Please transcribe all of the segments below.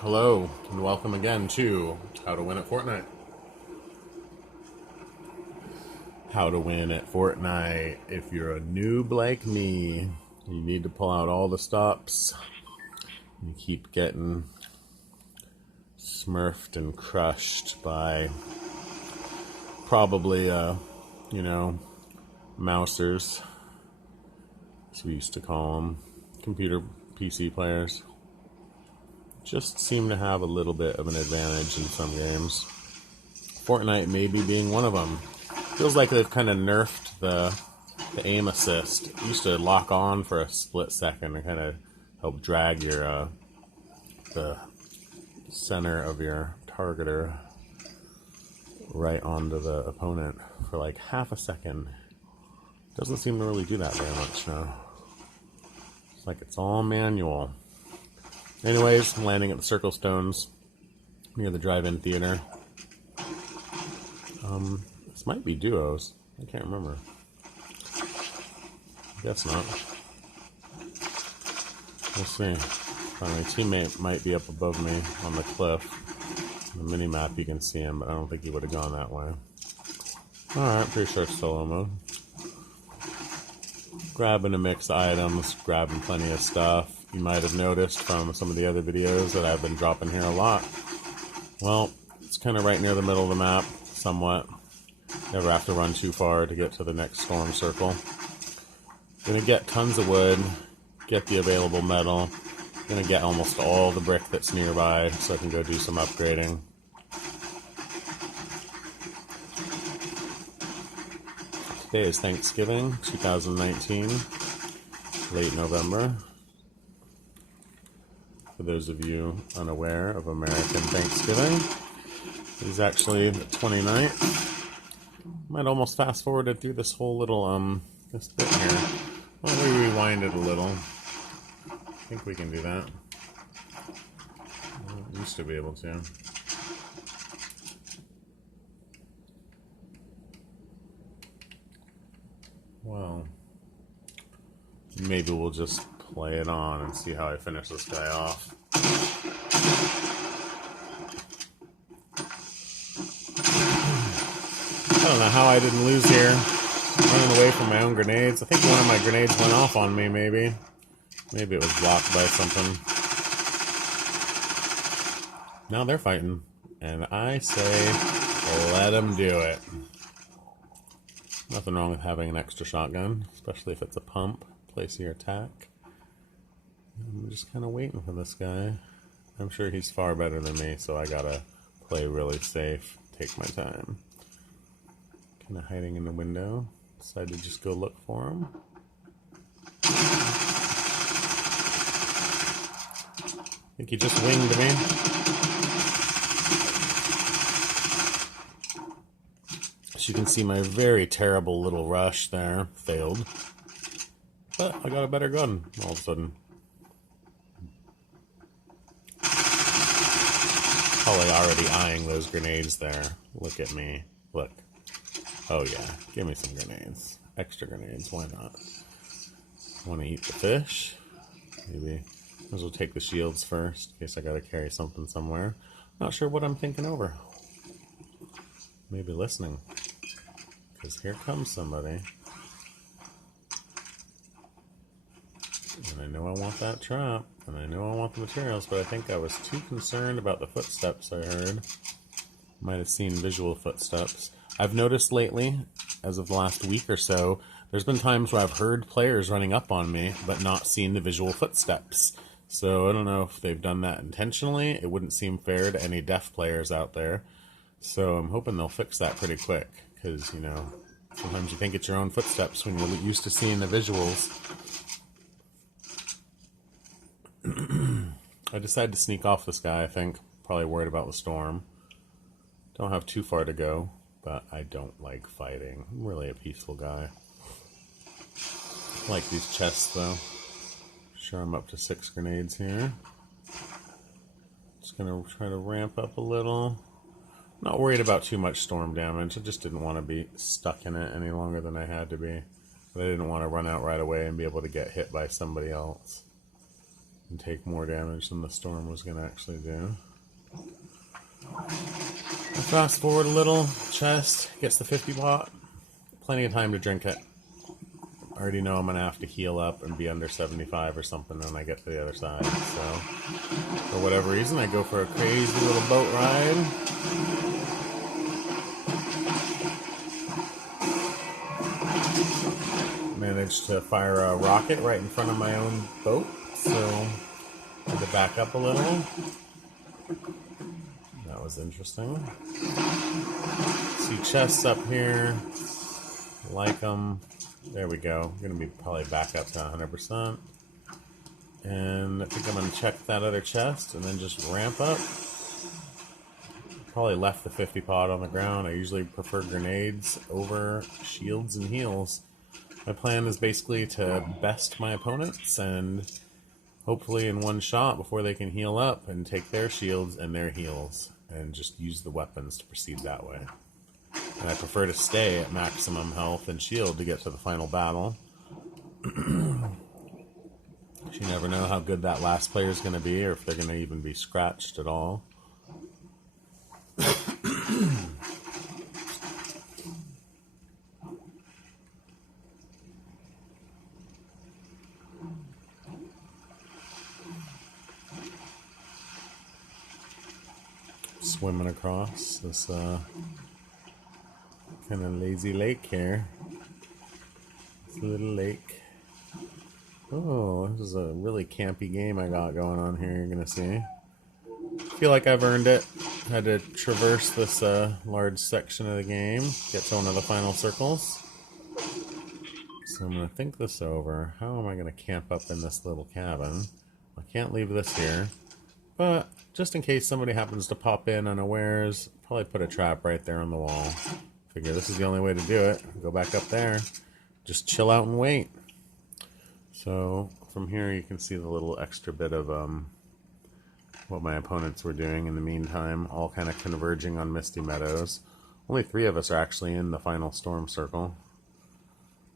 Hello, and welcome again to How to Win at Fortnite. How to win at Fortnite. If you're a noob like me, you need to pull out all the stops. You keep getting smurfed and crushed by probably, mousers, as we used to call them, computer PC players. Just seem to have a little bit of an advantage in some games. Fortnite maybe being one of them. Feels like they've kind of nerfed the aim assist. It used to lock on for a split second and kind of help drag your the center of your targeter right onto the opponent for like half a second. Doesn't seem to really do that very much now. It's like it's all manual. Anyways, I'm landing at the circlestones near the drive-in theater. This might be duos. I can't remember. Guess not. We'll see. My teammate might be up above me on the cliff. On the mini-map you can see him, but I don't think he would have gone that way. Alright, pretty sure it's solo mode. Grabbing a mix of items, grabbing plenty of stuff. You might have noticed from some of the other videos that I've been dropping here a lot. Well, it's kind of right near the middle of the map, somewhat. Never have to run too far to get to the next storm circle. Gonna get tons of wood, get the available metal. Gonna get almost all the brick that's nearby so I can go do some upgrading. Today is Thanksgiving, 2019, late November. For those of you unaware of American Thanksgiving, it is actually the 29th. Might almost fast forwarded through this whole little, this bit here. Why don't we rewind it a little? I think we can do that. I used to be able to. Well, maybe we'll just play it on and see how I finish this guy off. I don't know how I didn't lose here. Running away from my own grenades. I think one of my grenades went off on me, maybe. Maybe it was blocked by something. Now they're fighting. And I say, let them do it. Nothing wrong with having an extra shotgun, especially if it's a pump. Place your attack. I'm just kind of waiting for this guy. I'm sure he's far better than me, so I gotta play really safe. Take my time. Kind of hiding in the window. Decided to just go look for him. I think he just winged me. As you can see, my very terrible little rush there failed. But I got a better gun all of a sudden. Probably already eyeing those grenades there. Look at me. Look. Oh yeah, give me some grenades. Extra grenades, why not? Want to eat the fish? Maybe. Might as well take the shields first, in case I gotta carry something somewhere. Not sure what I'm thinking over. Maybe listening. Because here comes somebody. And I know I want that trap, and I know I want the materials, but I think I was too concerned about the footsteps I heard. Might have seen visual footsteps. I've noticed lately, as of the last week or so, there's been times where I've heard players running up on me, but not seen the visual footsteps. So I don't know if they've done that intentionally. It wouldn't seem fair to any deaf players out there. So I'm hoping they'll fix that pretty quick, because, you know, sometimes you think it's your own footsteps when you're used to seeing the visuals. I decided to sneak off this guy, I think. Probably worried about the storm. Don't have too far to go, but I don't like fighting. I'm really a peaceful guy. I like these chests, though. Sure, I'm up to 6 grenades here. Just gonna try to ramp up a little. Not worried about too much storm damage. I just didn't want to be stuck in it any longer than I had to be. But I didn't want to run out right away and be able to get hit by somebody else. and take more damage than the storm was going to actually do. Fast forward a little, chest, gets the 50 pot. Plenty of time to drink it. I already know I'm going to have to heal up and be under 75 or something when I get to the other side. So, for whatever reason, I go for a crazy little boat ride. Managed to fire a rocket right in front of my own boat, so I had to back up a little. That was interesting. See chests up here. Like them. There we go. I'm going to be probably back up to 100%. And I think I'm going to check that other chest and then just ramp up. Probably left the 50 pot on the ground. I usually prefer grenades over shields and heals. My plan is basically to best my opponents and hopefully in one shot before they can heal up and take their shields and their heals and just use the weapons to proceed that way. And I prefer to stay at maximum health and shield to get to the final battle. You never know how good that last player is going to be or if they're going to even be scratched at all. Swimming across this kind of lazy lake here. It's a little lake. Oh, this is a really campy game I got going on here, you're gonna see. Feel like I've earned it. Had to traverse this large section of the game, get to one of the final circles. So I'm gonna think this over. How am I gonna camp up in this little cabin? I can't leave this here, but just in case somebody happens to pop in unawares, probably put a trap right there on the wall. Figure this is the only way to do it. Go back up there. Just chill out and wait. So from here you can see the little extra bit of what my opponents were doing in the meantime, all kind of converging on Misty Meadows. Only 3 of us are actually in the final storm circle,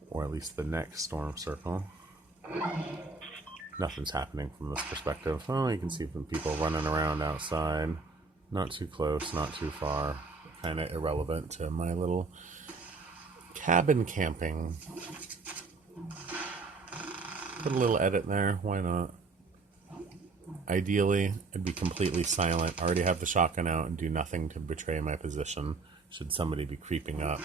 or at least the next storm circle. Nothing's happening from this perspective. Oh, you can see some people running around outside. Not too close, not too far. Kind of irrelevant to my little cabin camping. Put a little edit there. Why not? Ideally, I'd be completely silent. Already have the shotgun out and do nothing to betray my position should somebody be creeping up.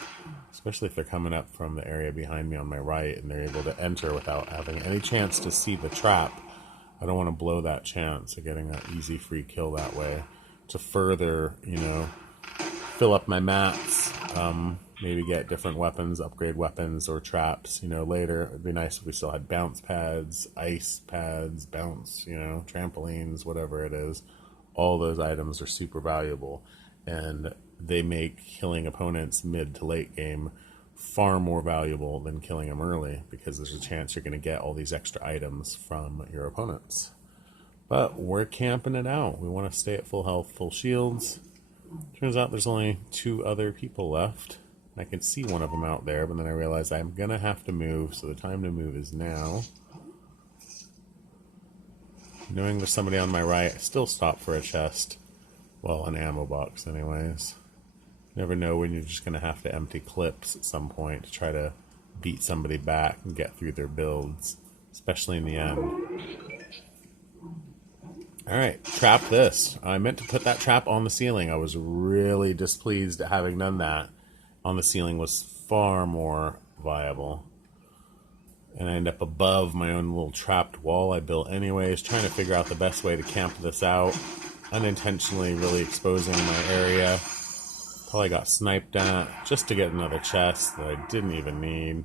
Especially if they're coming up from the area behind me on my right and they're able to enter without having any chance to see the trap. I don't want to blow that chance of getting an easy free kill that way. To further, you know, fill up my mats, maybe get different weapons, upgrade weapons or traps, you know, later. It'd be nice if we still had bounce pads, ice pads, bounce, you know, trampolines, whatever it is. All those items are super valuable, and they make killing opponents mid to late game far more valuable than killing them early, because there's a chance you're going to get all these extra items from your opponents. But we're camping it out. We want to stay at full health, full shields. Turns out there's only 2 other people left. I can see one of them out there, but then I realize I'm going to have to move, so the time to move is now. Knowing there's somebody on my right, I still stop for a chest. Well, an ammo box anyways. Never know when you're just going to have to empty clips at some point to try to beat somebody back and get through their builds, especially in the end. Alright, trap this. I meant to put that trap on the ceiling. I was really displeased at having done that. On the ceiling was far more viable. And I end up above my own little trapped wall I built anyways, trying to figure out the best way to camp this out. Unintentionally really exposing my area. Probably got sniped at just to get another chest that I didn't even need.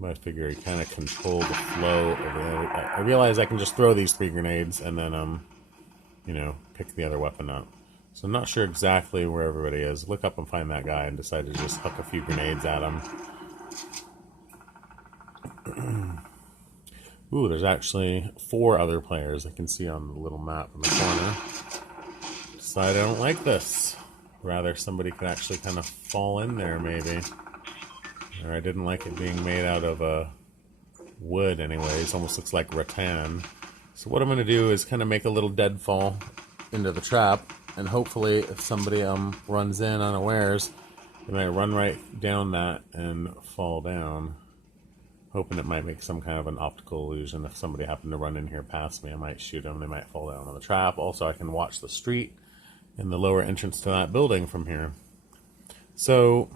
But I figure you kind of control the flow of it. I realize I can just throw these 3 grenades and then, you know, pick the other weapon up. So I'm not sure exactly where everybody is. Look up and find that guy and decide to just huck a few grenades at him. Ooh, there's actually 4 other players I can see on the little map in the corner. Decide I don't like this. Rather somebody could actually kind of fall in there maybe. Or I didn't like it being made out of wood anyways. Almost looks like rattan. So what I'm going to do is kind of make a little deadfall into the trap, and hopefully if somebody runs in unawares, they might run right down that and fall down. Hoping it might make some kind of an optical illusion. If somebody happened to run in here past me, I might shoot them. They might fall down on the trap. Also, I can watch the street and the lower entrance to that building from here. So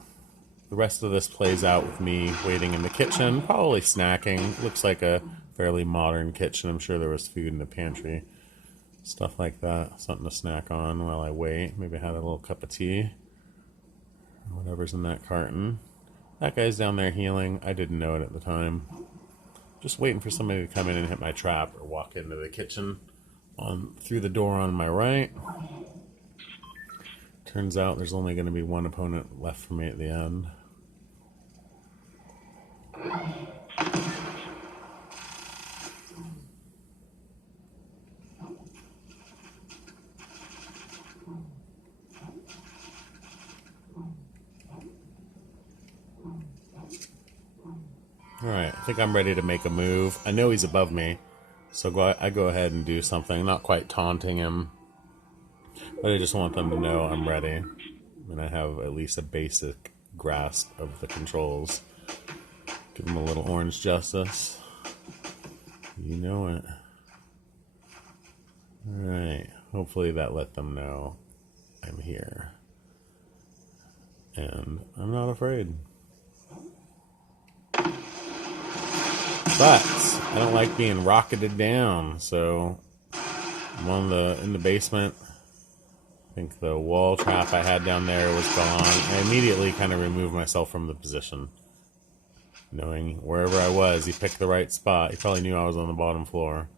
the rest of this plays out with me waiting in the kitchen, probably snacking. Looks like a fairly modern kitchen. I'm sure there was food in the pantry. Stuff like that. Something to snack on while I wait. Maybe have a little cup of tea. Or whatever's in that carton. That guy's down there healing. I didn't know it at the time. Just waiting for somebody to come in and hit my trap or walk into the kitchen through the door on my right. Turns out there's only going to be one opponent left for me at the end. Alright, I think I'm ready to make a move. I know he's above me, so I go ahead and do something. Not quite taunting him, but I just want them to know I'm ready. And I have at least a basic grasp of the controls. Give him a little orange justice. You know it. Alright, hopefully that let them know I'm here. And I'm not afraid. But I don't like being rocketed down, so I'm in the basement. I think the wall trap I had down there was gone. I immediately kind of removed myself from the position. Knowing wherever I was, he picked the right spot. He probably knew I was on the bottom floor.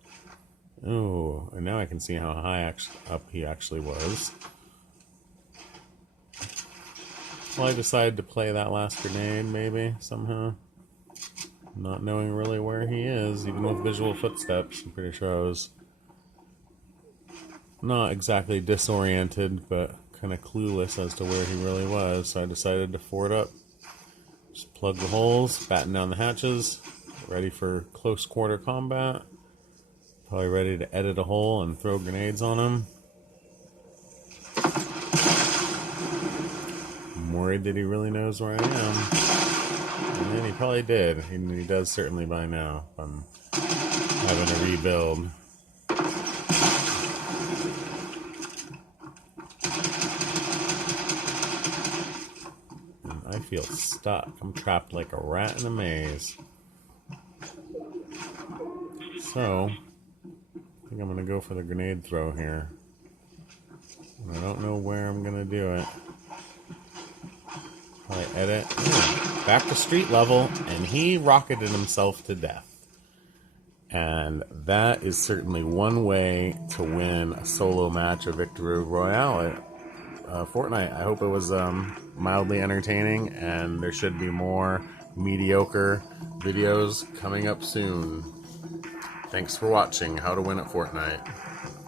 Oh, and now I can see how high up he actually was. Well, I decided to play that last grenade, maybe, somehow. Not knowing really where he is, even with visual footsteps. I'm pretty sure I was not exactly disoriented, but kind of clueless as to where he really was. So I decided to fort up. Just plug the holes, batten down the hatches, ready for close quarter combat. Probably ready to edit a hole and throw grenades on him. I'm worried that he really knows where I am. And he probably did. He does certainly by now. I'm having to rebuild. And I feel stuck. I'm trapped like a rat in a maze. So, I think I'm going to go for the grenade throw here. And I don't know where I'm going to do it. Probably edit. Ooh, back to street level, and he rocketed himself to death. And that is certainly one way to win a solo match of Victory Royale at Fortnite. I hope it was mildly entertaining, and there should be more mediocre videos coming up soon. Thanks for watching How to Win at Fortnite.